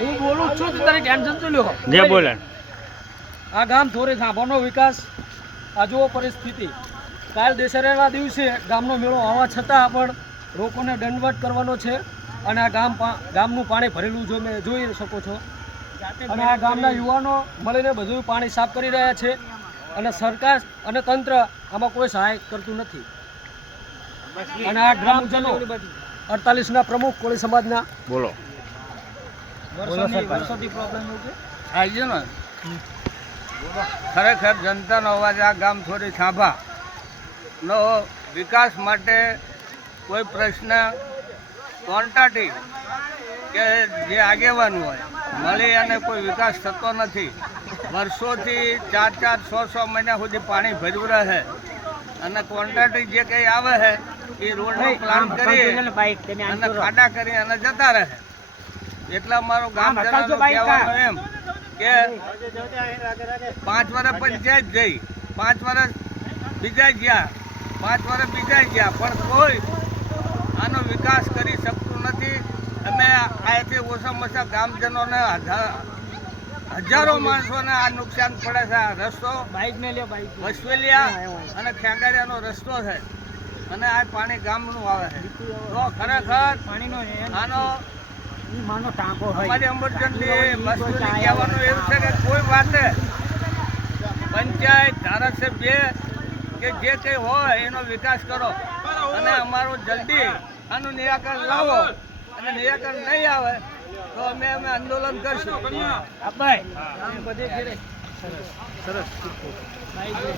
હું બોલું છું તો તારી ટેન્શન તો લ્યો જે બોલે આ ગામ થોરે થાંભાનો વિકાસ. આ જુઓ પરિસ્થિતિ. કાલ દશેરાના દિવસે ગામનો મેળો આવવા છતાં પણ લોકોને દંડવટ કરવાનો છે અને આ ગામ ગામનું પાણી ભરેલું જો મેં જોઈ શકો છો. અને આ ગામના યુવાનો મળીને બધું પાણી સાફ કરી રહ્યા છે અને સરકાર અને તંત્ર આમાં કોઈ સહાય કરતું નથી. અને આ ગ્રામજનો અડતાલીસના પ્રમુખ કોળી સમાજના બોલો. થાય છે? ને? ખરેખર જનતાનો અવાજ આ ગામ થોડી સાંભા નો વિકાસ માટે કોઈ પ્રશ્ન ક્વોન્ટાટી કે જે આગેવાન હોય મળી અને કોઈ વિકાસ થતો નથી. વર્ષોથી ચાર ચાર સો સો મહિના સુધી પાણી ભર્યું રહે. અને ક્વોન્ટાટી જે કંઈ આવે છે એ રોડનો પ્લાન કરી અને ખાડા કરી અને જતા રહે. એટલે મારો ગામ જણાનું એમ કે પાંચ વર્ષ પંચાયત જઈ પાંચ વર્ષ બીજા ગયા પાંચ વર્ષ બીજા ગયા પણ કોઈ આનો વિકાસ કરી શકતું નથી. અમે અહીંથી ઓછામાં ઓછા ગામજનોને હજારો માણસોને આ નુકસાન પડે છે આ રસ્તો. વસવેલિયા અને ખેંગારિયાનો રસ્તો છે. અને આ પાણી ગામનું આવે છે. તો ખરેખર પાણીનો આનો અમારી ઇમરજન્સી મસ્તુની કહેવાનું એવું છે કે કોઈ વાતે પંચાયત ધારાસભ્ય કે જે કંઈ હોય એનો વિકાસ કરો. અને અમારું જલ્દી આનું નિરાકરણ લાવો. અને નિરાકરણ નહીં આવે તો અમે અમે આંદોલન કરશું. સરસ. મિનિટ